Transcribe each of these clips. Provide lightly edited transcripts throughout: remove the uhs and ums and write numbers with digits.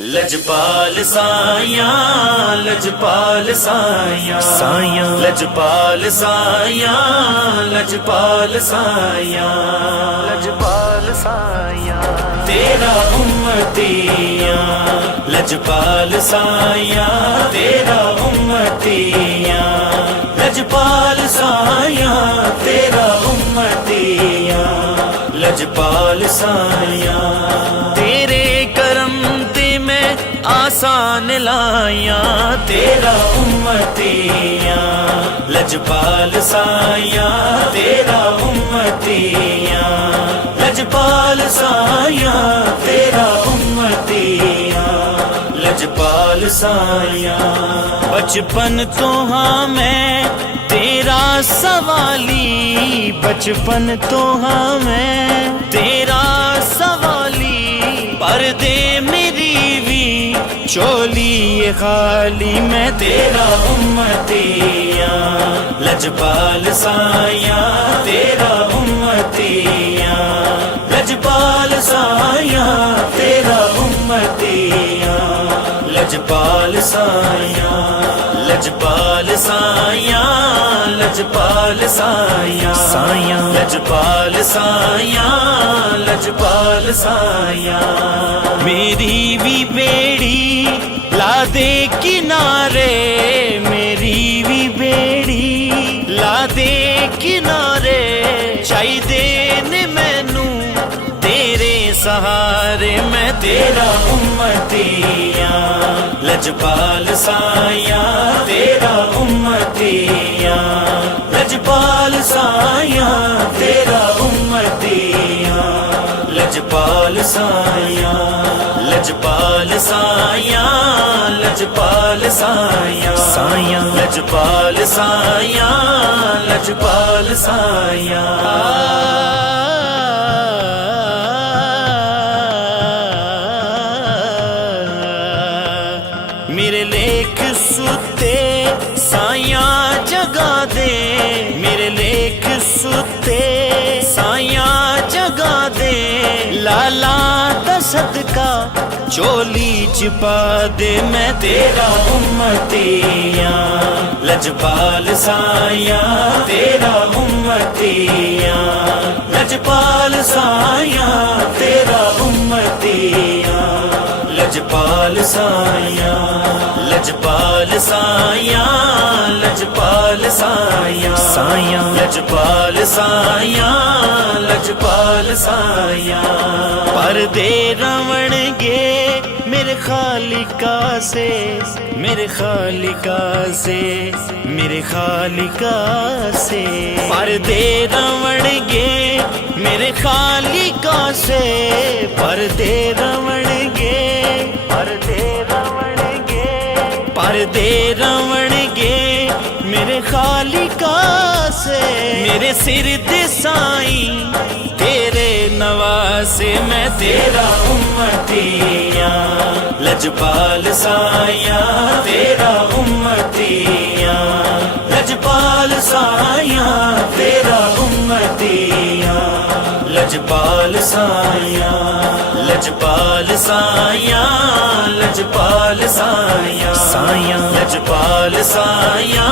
لجپال سایاں لجپال سایاں سایاں لجپال سایاں لجپال سایاں لجپال سایاں تیرا امتیاں لجپال سایاں تیرا امتیاں لجپال سایاں تیرا امتیاں لجپال سایاں تیرے کرم آسان لائیاں تیرا امتیاں لجپال سایاں تیرا امتیاں لجپال سایاں تیرا امتیاں لجپال سایاں بچپن تو ہاں میں تیرا سوالی بچپن تو ہاں میں تیرا سوالی پردے میری چولی خالی میں تیرا امتیاں لجپال سایاں تیرا امتیاں لجپال سایاں تیرا امتیاں لجپال سایاں لجپال سایاں لجپال سایاں سایاں لجپال سایاں لجپال سایاں میری بھی بیڑی لا دے کنارے میری بھی بیڑی لا دے کنارے چاہیے نے مینوں تیرے سہارے میں تیرا امتیاں لجپال سایاں تیرا امتیاں لجپال سایاں تیرا امتیاں لجپال سایاں لجپال سایاں لجپال سایاں سایاں لجپال سایاں لجپال سایاں میرے لیک ستے سایاں جگا دے میرے لیک ستے سایاں جگا دے لالا دا صدقہ چولی چپا دے میں تیرا امتیاں لجپال سایاں تیرا امتیاں لجپال سایاں تیرا امتیاں لجپال سایاں لجپال سایاں لجپال سایاں سایاں لجپال سایاں لجپال سایاں پردے رون گے میرے خالقہ سے میرے خالقہ سے میرے خالقہ سے پردے رون گے میرے خالقہ سے پردے رون گے پردے رون گے پردے رون گے میرے خالقہ سے میرے سر دے سائیں تیرے نواسے میں تیرا امتیاں لجپال سایاں تیرا امتیاں لجپال سایاں تیرا امتیاں لجپال سایاں لجپال سایاں لجپال سایاں سایاں لجپال سایاں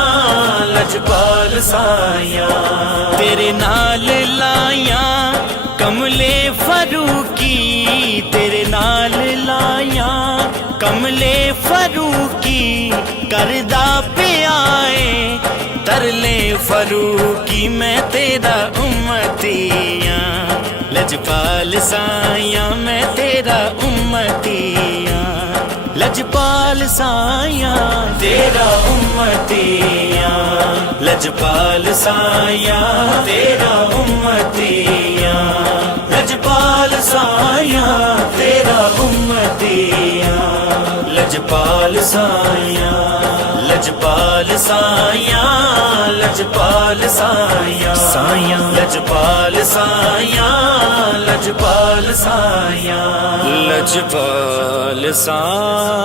لجپال سایاں تیرے نال لایاں کملے فاروقی تیرے نال لایاں کملے فاروقی کردہ پہ آئے ترلے فاروقی میں تیرا امتیاں لجپال سایاں میں تیرا امتیاں لجپال سایاں تیرا امتیاں لجپال سایاں تیرا امتیاں لجپال سایاں تیرا امتیاں لجپال سایاں لجپال سایاں لجپال سایاں سایاں لجپال سایاں لجپال سایاں لجپال سایاں